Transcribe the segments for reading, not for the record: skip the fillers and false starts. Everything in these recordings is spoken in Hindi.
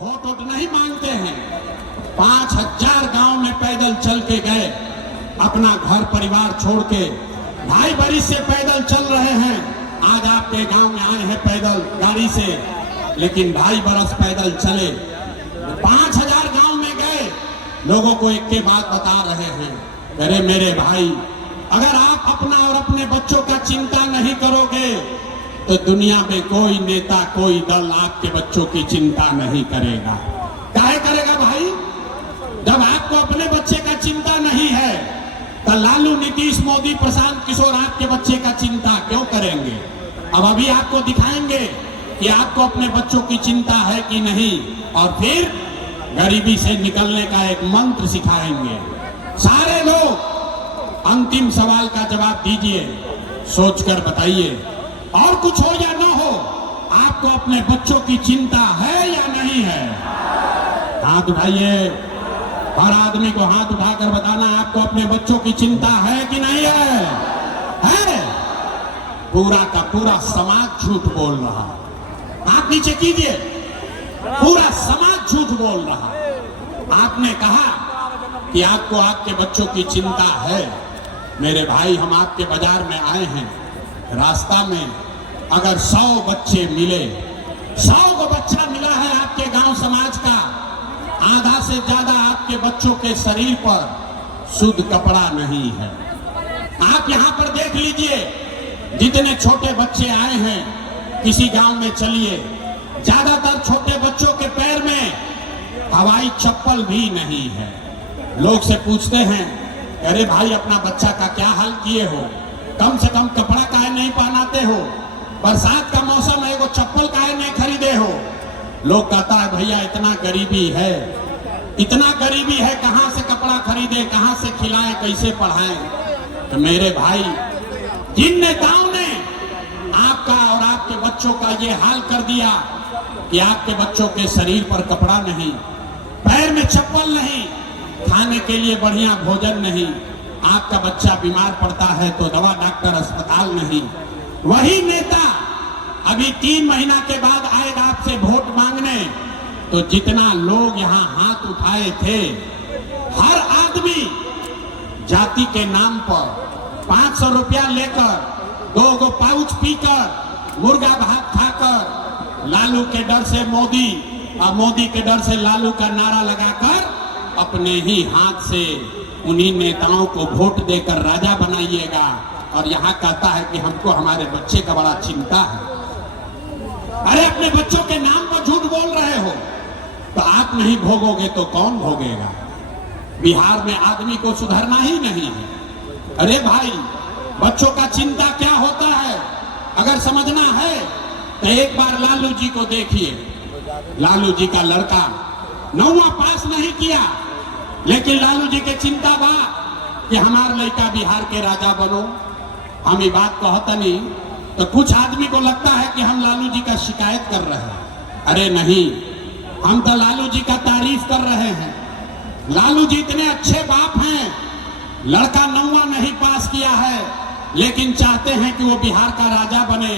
वोट वोट नहीं मांगते हैं। 5000 गांव में पैदल चल के गए, अपना घर परिवार छोड़ के 2.5 बरिस से पैदल चल रहे हैं। आज आपके गांव में आए हैं पैदल गाड़ी से, लेकिन 2.5 बरस पैदल चले। 5000 गांव में गए, लोगों को एक के बात बता रहे हैं, अरे मेरे भाई, अगर आप अपना और अपने बच्चों का चिंता नहीं करोगे तो दुनिया में कोई नेता, कोई दल आपके बच्चों की चिंता नहीं करेगा। काहे करेगा भाई? जब आपको अपने बच्चे का चिंता नहीं है तो लालू, नीतीश, मोदी, प्रशांत किशोर आपके बच्चे का चिंता क्यों करेंगे? अब अभी आपको दिखाएंगे कि आपको अपने बच्चों की चिंता है कि नहीं, और फिर गरीबी से निकलने का एक मंत्र सिखाएंगे। सारे लोग अंतिम सवाल का जवाब दीजिए, सोचकर बताइए, और कुछ हो या ना हो, आपको अपने बच्चों की चिंता है या नहीं है? हाथ उठाइए, हर आदमी को हाथ उठाकर बताना, आपको अपने बच्चों की चिंता है कि नहीं है? है? पूरा का पूरा समाज झूठ बोल रहा। हाथ नीचे कीजिए, पूरा समाज झूठ बोल रहा। आपने कहा कि आपको आपके बच्चों की चिंता है। मेरे भाई, हम आपके बाजार में आए हैं, रास्ता में अगर 100 बच्चे मिले, 100 को बच्चा मिला है आपके गांव समाज का, आधा से ज्यादा आपके बच्चों के शरीर पर शुद्ध कपड़ा नहीं है। आप यहां पर देख लीजिए, जितने छोटे बच्चे आए हैं, किसी गांव में चलिए, ज्यादातर छोटे बच्चों के पैर में हवाई चप्पल भी नहीं है। लोग से पूछते हैं, अरे भाई, अपना बच्चा का क्या हाल किए हो? कम से कम कपड़ा काहे नहीं पहनाते हो? बरसात का मौसम है, वो चप्पल काहे नहीं खरीदे हो? लोग कहता है, भैया इतना गरीबी है, इतना गरीबी है, कहां से कपड़ा खरीदे, कहां से खिलाएं, कैसे पढ़ाएं? तो मेरे भाई, जिन नेताओं ने आपका और आपके बच्चों का ये हाल कर दिया कि आपके बच्चों के शरीर पर कपड़ा नहीं, पैर में चप्पल नहीं, खाने के लिए बढ़िया भोजन नहीं, आपका बच्चा बीमार पड़ता है तो दवा, डॉक्टर, अस्पताल नहीं, वही नेता अभी 3 महीना के बाद आएगा आपसे वोट मांगने। तो जितना लोग यहाँ हाथ उठाए थे, हर आदमी जाति के नाम पर 500 रुपया लेकर, 2 पाउच पीकर, मुर्गा भात खाकर, लालू के डर से मोदी और मोदी के डर से लालू का नारा लगाकर अपने ही हाथ से उन्हीं नेताओं को वोट देकर राजा बनाइएगा, और यहाँ कहता है कि हमको हमारे बच्चे का बड़ा चिंता है। अरे अपने बच्चों के नाम पर झूठ बोल रहे हो, तो आप नहीं भोगोगे तो कौन भोगेगा? बिहार में आदमी को सुधरना ही नहीं है। अरे भाई, बच्चों का चिंता क्या होता है अगर समझना है तो एक बार लालू जी को देखिए। लालू जी का लड़का 9वां पास नहीं किया, लेकिन लालू जी के चिंता बा कि हमार लड़का बिहार के राजा बनो। हम ये बात कहता नहीं तो कुछ आदमी को लगता है कि हम लालू जी का शिकायत कर रहे हैं। अरे नहीं, हम तो लालू जी का तारीफ कर रहे हैं। लालू जी इतने अच्छे बाप हैं, लड़का 9वां नहीं पास किया है, लेकिन चाहते हैं कि वो बिहार का राजा बने।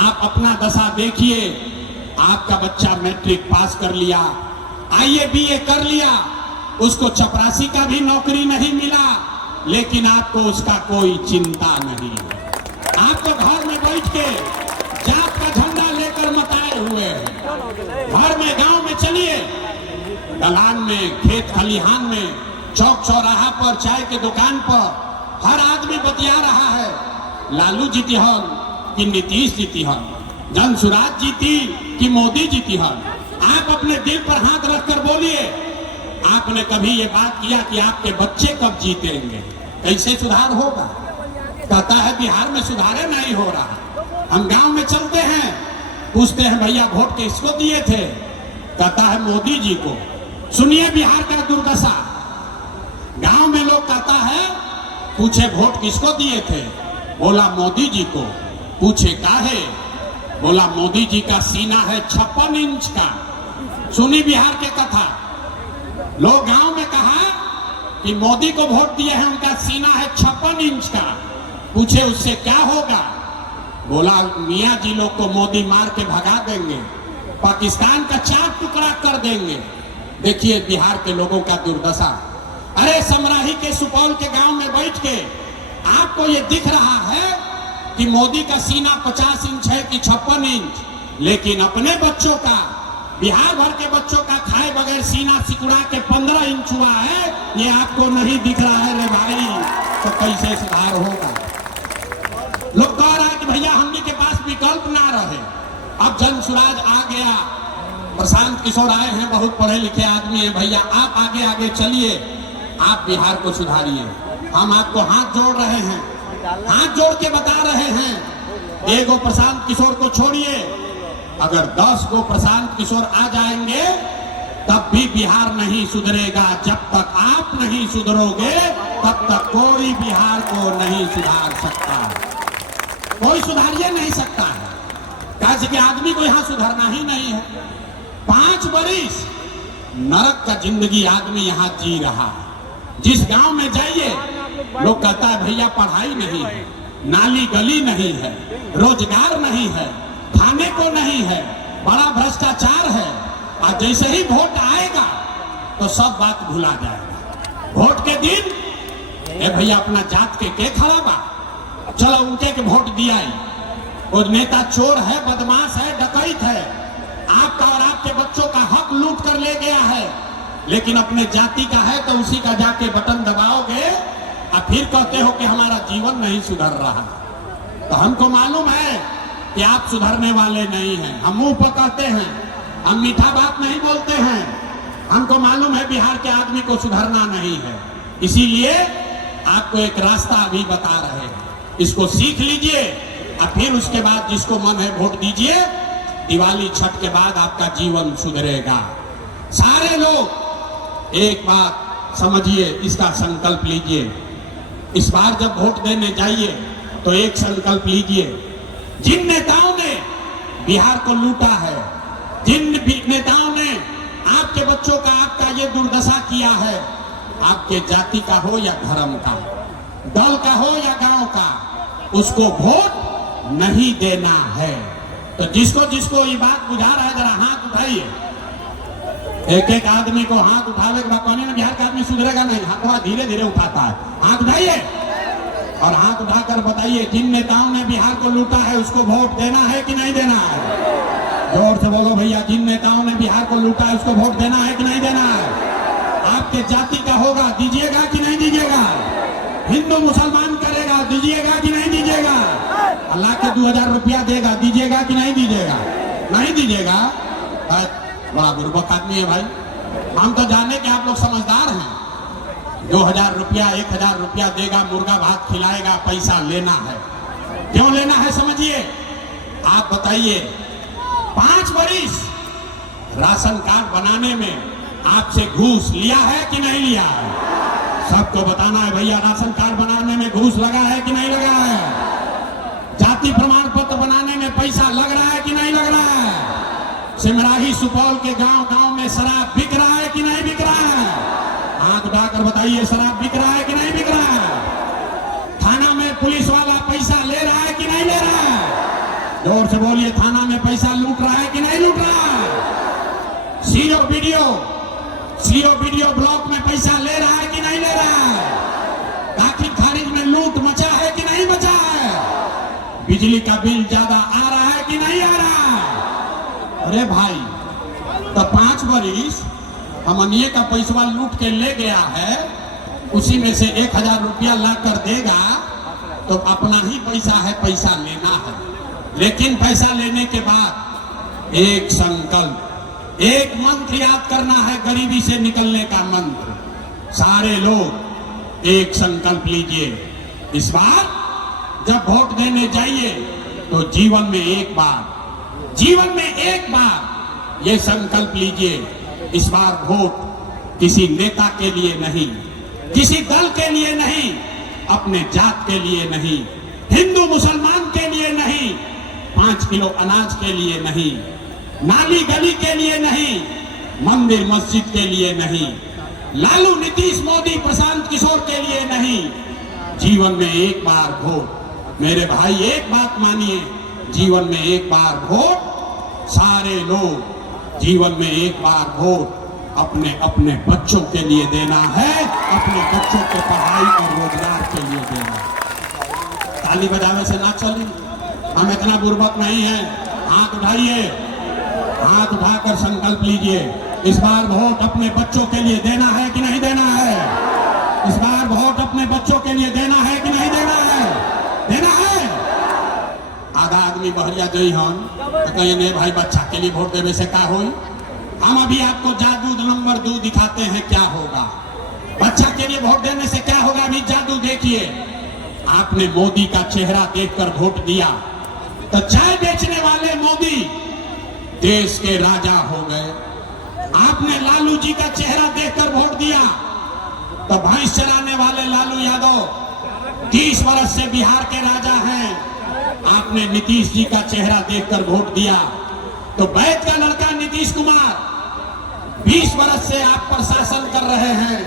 आप अपना दशा देखिए, आपका बच्चा मैट्रिक पास कर लिया, IAS BA कर लिया, उसको चपरासी का भी नौकरी नहीं मिला, लेकिन आपको उसका कोई चिंता नहीं है। आपको घर में बैठ के जात का झंडा लेकर मताए हुए हैं। घर में, गांव में चलिए, दलान में, खेत खलिहान में, चौक चौराहा पर, चाय के दुकान पर, हर आदमी बतिया रहा है, लालू जीती हन कि नीतीश जीती हन, जनसुराज जीती कि मोदी जीती हन। आप अपने दिल पर हाथ रखकर बोलिए, आपने कभी ये बात किया कि आपके बच्चे कब जीतेंगे, कैसे सुधार होगा? कहता है बिहार में सुधार नहीं हो रहा। हम गांव में चलते हैं, पूछते हैं भैया वोट किसको दिए थे? कहता है मोदी जी को। सुनिए बिहार का दुर्दशा। गांव में लोग कहता है, पूछे वोट किसको दिए थे? बोला मोदी जी को। पूछे काहे? बोला मोदी जी का सीना है 56 इंच का। सुनी बिहार के कथा। लोग गांव में कहा कि मोदी को वोट दिए हैं, उनका सीना है 56 इंच का। पूछे उससे क्या होगा? बोला मियाँ जी लोग को मोदी मार के भगा देंगे। पाकिस्तान का 4 टुकड़ा कर देंगे। देखिए बिहार के लोगों का दुर्दशा। अरे समराही के सुपौल के गांव में बैठ के आपको ये दिख रहा है कि मोदी का सीना 50 इंच है कि 56 इंच, लेकिन अपने बच्चों का, बिहार भर के बच्चों का खाए बगैर सीना सिकुड़ा के 15 इंच हुआ है, ये आपको नहीं दिख रहा है रे भाई। तो कैसे सुधार होगा? लोग कह रहा है कि भैया हमने के पास विकल्प ना रहे, अब जन सुराज आ गया। प्रशांत किशोर आए हैं, बहुत पढ़े लिखे आदमी हैं, भैया आप आगे आगे चलिए, आप बिहार को सुधारिए। हम आपको हाथ जोड़ रहे हैं, हाथ जोड़ के बता रहे हैं, एगो प्रशांत किशोर को छोड़िए, अगर 10 गो प्रशांत किशोर आ जाएंगे तब भी बिहार नहीं सुधरेगा। जब तक आप नहीं सुधरोगे तब तक कोई बिहार को नहीं सुधार सकता, कोई सुधारिए नहीं सकता है। कैसे कि आदमी को यहां सुधरना ही नहीं है। 5 बरिस नरक का जिंदगी आदमी यहां जी रहा है। जिस गांव में जाइए लोग कहता है भैया पढ़ाई नहीं है, नाली गली नहीं है, रोजगार नहीं है, खाने को नहीं है, बड़ा भ्रष्टाचार है। और जैसे ही वोट आएगा तो सब बात भुला जाएगा। वोट के दिन ए भैया अपना जात के खड़ा बा, चलो उनके के वोट दिया। वो नेता चोर है, बदमाश है, डकैत है, आपका और आपके बच्चों का हक लूट कर ले गया है, लेकिन अपने जाति का है तो उसी का जाके बटन दबाओगे और फिर कहते हो कि हमारा जीवन नहीं सुधर रहा। तो हमको मालूम है कि आप सुधरने वाले नहीं हैं। हम मुंह पर कहते हैं, हम मीठा बात नहीं बोलते हैं। हमको मालूम है बिहार के आदमी को सुधरना नहीं है, इसीलिए आपको एक रास्ता अभी बता रहे हैं, इसको सीख लीजिए और फिर उसके बाद जिसको मन है वोट दीजिए। दिवाली छठ के बाद आपका जीवन सुधरेगा। सारे लोग एक बात समझिए, इसका संकल्प लीजिए। इस बार जब वोट देने जाइए तो एक संकल्प लीजिए, जिन नेताओं ने बिहार को लूटा है, जिन नेताओं ने आपके बच्चों का, आपका ये दुर्दशा किया है, आपके जाति का हो या धर्म का, दल का हो या गांव का, उसको वोट नहीं देना है। तो जिसको जिसको ये बात बुझा रहा है जरा हाथ उठाइए। एक एक आदमी को हाथ उठावे के बाद कहने बिहार का आदमी सुधरेगा नहीं, हाथ धीरे धीरे उठाता है। हाथ उठाइए और हाथ उठाकर बताइए, जिन नेताओं ने बिहार को लूटा है उसको वोट देना है कि नहीं देना है? जोर से बोलो भैया, जिन नेताओं ने बिहार को लूटा है उसको वोट देना है कि नहीं देना है? आपके जाति का होगा, दीजिएगा कि नहीं दीजिएगा? हिंदू मुसलमान करेगा, दीजिएगा कि नहीं दीजिएगा? अल्लाह के 2000 रुपया देगा, दीजिएगा कि नहीं दीजिएगा? नहीं दीजिएगा? बड़ा बुर्बक आदमी है भाई। हम तो जाने कि आप लोग समझदार हैं। 2000 रुपया 1000 रुपया देगा, मुर्गा भात खिलाएगा, पैसा लेना है। क्यों लेना है समझिए। आप बताइए, 5 बरिस राशन कार्ड बनाने में आपसे घूस लिया है कि नहीं लिया है? सबको बताना है भैया, राशन कार्ड बनाने में घूस लगा है कि नहीं लगा है? जाति प्रमाण पत्र बनाने में पैसा लग रहा है कि नहीं लग रहा है? सिमराही सुपौल के गांव गांव में शराब बिक रहा है कि नहीं बिक रहा है? हाथ उठाकर बताइए, शराब बिक रहा है कि नहीं बिक रहा है? थाना में पुलिस वाला पैसा ले रहा है कि नहीं ले रहा है? जोर से बोलिए, थाना में पैसा लूट रहा है कि नहीं लूट रहा है? सीओ बीडीओ ब्लॉक में पैसा ले रहा है कि नहीं ले रहा है? दाखिल खारिज में लूट मचा है कि नहीं मचा है? बिजली का बिल ज्यादा आ रहा है कि नहीं आ रहा है? अरे भाई, तो 5 बरिस हमनिए का पैसा लूट के ले गया है, उसी में से 1000 रुपया ला कर देगा तो अपना ही पैसा है, पैसा लेना है। लेकिन पैसा लेने के बाद एक संकल्प, एक मंत्र याद करना है, गरीबी से निकलने का मंत्र। सारे लोग एक संकल्प लीजिए, इस बार जब वोट देने जाइए तो जीवन में एक बार ये संकल्प लीजिए, इस बार वोट किसी नेता के लिए नहीं, किसी दल के लिए नहीं, अपने जात के लिए नहीं, हिंदू मुसलमान के लिए नहीं, 5 किलो अनाज के लिए नहीं, नाली गली के लिए नहीं, मंदिर मस्जिद के लिए नहीं, लालू नीतीश मोदी प्रशांत किशोर के लिए नहीं, जीवन में एक बार वोट। मेरे भाई एक बात मानिए, जीवन में एक बार वोट सारे लोग जीवन में एक बार वोट अपने अपने बच्चों के लिए देना है, अपने बच्चों के पढ़ाई और रोजगार के लिए देना है। ताली बजावे से ना चले, हम इतना बुर्बक नहीं है। हाथ उठाइए, हाथ उठाकर संकल्प लीजिए, इस बार वोट अपने बच्चों के लिए देना है कि नहीं देना है? इस बार वोट अपने बच्चों के लिए देना है कि नहीं देना है? देना है। आधा आदमी बहरिया जई हम तो कहीं नहीं भाई बच्चा के लिए वोट देवे से क्या होई। हम अभी आपको जादू नंबर 2 दिखाते हैं क्या होगा। बच्चा के लिए वोट देने से क्या होगा, अभी जादू देखिए। आपने मोदी का चेहरा देखकर वोट दिया तो चाय बेचने वाले मोदी देश के राजा हो गए। आपने लालू जी का चेहरा देखकर वोट दिया तो भैंस चलाने वाले लालू यादव 30 वर्ष से बिहार के राजा हैं। आपने नीतीश जी का चेहरा देखकर वोट दिया तो वैद का लड़का नीतीश कुमार 20 वर्ष से आप पर शासन कर रहे हैं।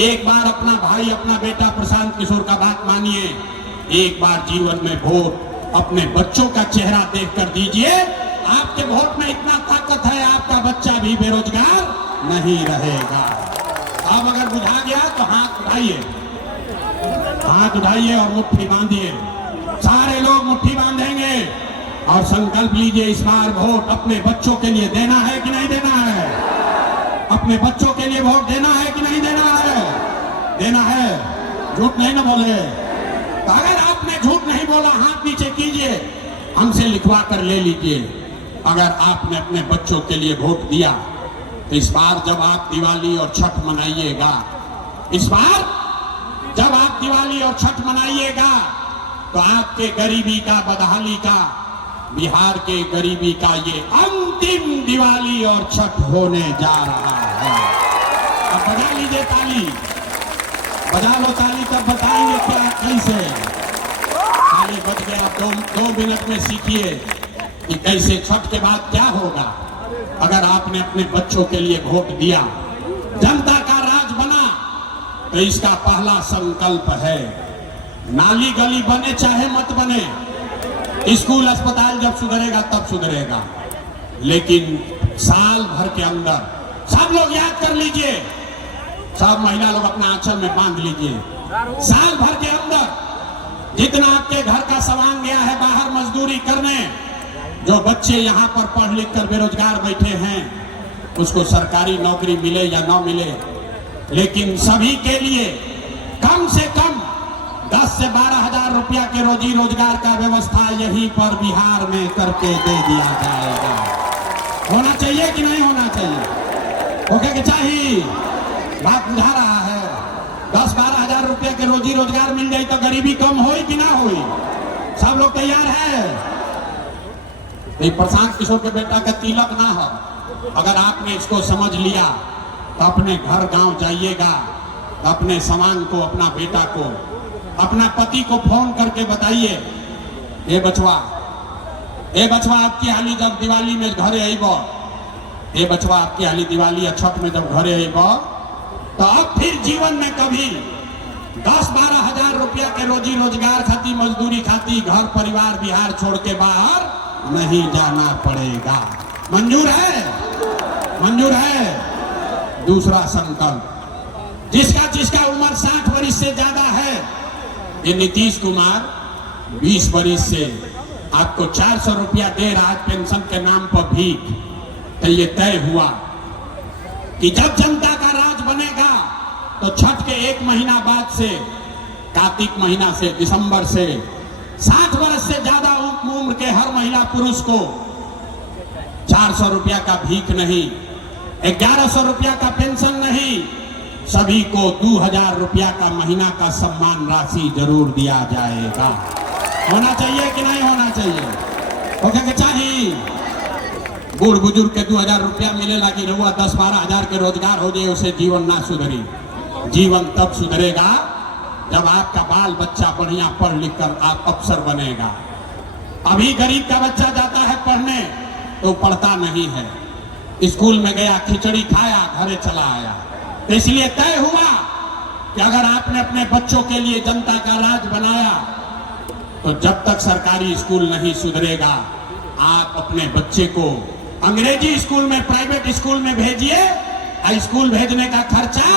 एक बार अपना भाई, अपना बेटा प्रशांत किशोर का बात मानिए, एक बार जीवन में वोट अपने बच्चों का चेहरा देखकर दीजिए। आपके वोट में इतना ताकत है, आपका बच्चा भी बेरोजगार नहीं रहेगा। अब अगर बुझा गया तो हाथ उठाइए, हाथ उठाइए और मुट्ठी बांधिए। सारे लोग मुट्ठी बांधेंगे और संकल्प लीजिए, इस बार वोट अपने बच्चों के लिए देना है कि नहीं देना है? अपने बच्चों के लिए वोट देना है कि नहीं देना है? देना है। झूठ नहीं ना बोले। तो अगर आपने झूठ नहीं बोला, हाथ नीचे कीजिए, हमसे लिखवा कर ले लीजिए। अगर आपने अपने बच्चों के लिए वोट दिया तो इस बार जब आप दिवाली और छठ मनाइएगा, इस बार जब आप दिवाली और छठ मनाइएगा तो आपके गरीबी का, बदहाली का, बिहार के गरीबी का ये अंतिम दिवाली और छठ होने जा रहा है। अब बजा लीजिए ताली, बजा लो ताली, तब बताएंगे क्या कैसे। ताली बज गया, दो मिनट में सीखिए कि कैसे छठ के बाद क्या होगा। अगर आपने अपने बच्चों के लिए वोट दिया, जनता का राज बना, तो इसका पहला संकल्प है, नाली गली बने चाहे मत बने, स्कूल अस्पताल जब सुधरेगा तब सुधरेगा, लेकिन साल भर के अंदर, सब लोग याद कर लीजिए, सब महिला लोग अपना आंचल में बांध लीजिए, साल भर के अंदर जितना आपके घर का सामान गया है बाहर मजदूरी करने, जो बच्चे यहाँ पर पढ़ लिख कर बेरोजगार बैठे हैं, उसको सरकारी नौकरी मिले या ना मिले, लेकिन सभी के लिए कम से कम 10 से 12 हजार रुपया के रोजी रोजगार का व्यवस्था यहीं पर बिहार में करके दे दिया जाएगा। होना चाहिए कि नहीं होना चाहिए? होगा कि चाहिए? बात बुझा रहा है। 10-12 हजार रुपया के रोजी रोजगार मिल जाए तो गरीबी कम होई कि ना होई? सब लोग तैयार है? प्रशांत किशोर के बेटा का तिलक ना हो, अगर आपने इसको समझ लिया तो अपने घर गांव जाइएगा, तो अपने सामान को, अपना बेटा को, अपना पति को फोन करके बताइए, ए बचवा आपकी हाली जब दिवाली में घरे आईब, ए बचवा आपकी हाली दिवाली या छठ में जब घरे आईब, तो अब फिर जीवन में कभी 10-12 हजार रुपया के रोजी रोजगार खाती, मजदूरी खाती घर परिवार बिहार छोड़ के बाहर नहीं जाना पड़ेगा। मंजूर है? मंजूर है। दूसरा संकल्प, जिसका उम्र 60 वर्ष से ज्यादा है, ये नीतीश कुमार 20 वर्ष से आपको 400 रुपया दे रहा है पेंशन के नाम पर भीख, तो ये तय हुआ कि जब जनता का राज बनेगा तो छठ के 1 महीना बाद से, कार्तिक महीना से, दिसंबर से 60 वर्ष से ज्यादा उम्र के हर महिला पुरुष को 400 रुपया का भीख नहीं, 1100 रुपया का पेंशन नहीं, सभी को 2000 रुपया का महीना का सम्मान राशि जरूर दिया जाएगा। होना चाहिए कि नहीं होना चाहिए? होगा कि चाहिए? बूढ़ बुजुर्ग के 2000 रुपया मिले लगी रहुआ 10-12 हजार के रोजगार हो जाए, उसे जीवन ना सुधरी। जीवन तब सुधरेगा जब आपका बाल बच्चा बढ़िया पढ़ लिख कर आप अफसर बनेगा। अभी गरीब का बच्चा जाता है पढ़ने तो पढ़ता नहीं है, स्कूल में गया खिचड़ी खाया घरे चला आया। तो इसलिए तय हुआ कि अगर आपने अपने बच्चों के लिए जनता का राज बनाया तो जब तक सरकारी स्कूल नहीं सुधरेगा आप अपने बच्चे को अंग्रेजी स्कूल में, प्राइवेट स्कूल में भेजिए। स्कूल भेजने का खर्चा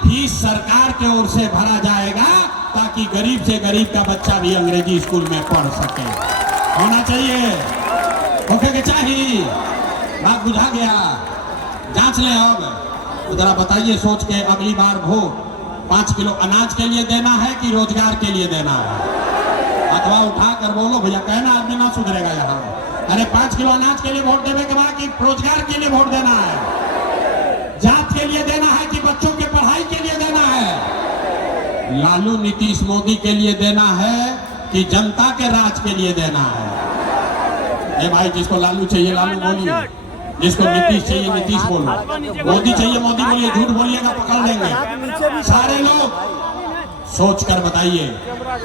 फीस सरकार की ओर से भरा जाएगा, ताकि गरीब से गरीब का बच्चा भी अंग्रेजी स्कूल में पढ़ सके। होना चाहिए, होके के चाहिए। बात बुझा गया? जांच ले अब जरा बताइए सोच के, अगली बार वोट 5 किलो अनाज के लिए देना है कि रोजगार के लिए देना है? अथवा उठा कर बोलो भैया, कहना आदमी ना सुधरेगा यहाँ। अरे 5 किलो अनाज के लिए वोट देने के बाद कि रोजगार के लिए वोट देना है? जात के लिए देना है कि बच्चों के पढ़ाई के लिए देना है? लालू नीतीश मोदी के लिए देना है कि जनता के राज के लिए देना है? ये भाई, जिसको लालू चाहिए लालू बोलिए, जिसको नीतीश चाहिए नीतीश बोलो, मोदी चाहिए मोदी बोलिए। झूठ बोलिएगा पकड़ लेंगे सारे लोग। सोच कर बताइए,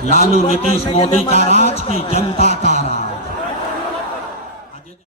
लालू नीतीश मोदी का राज की जनता का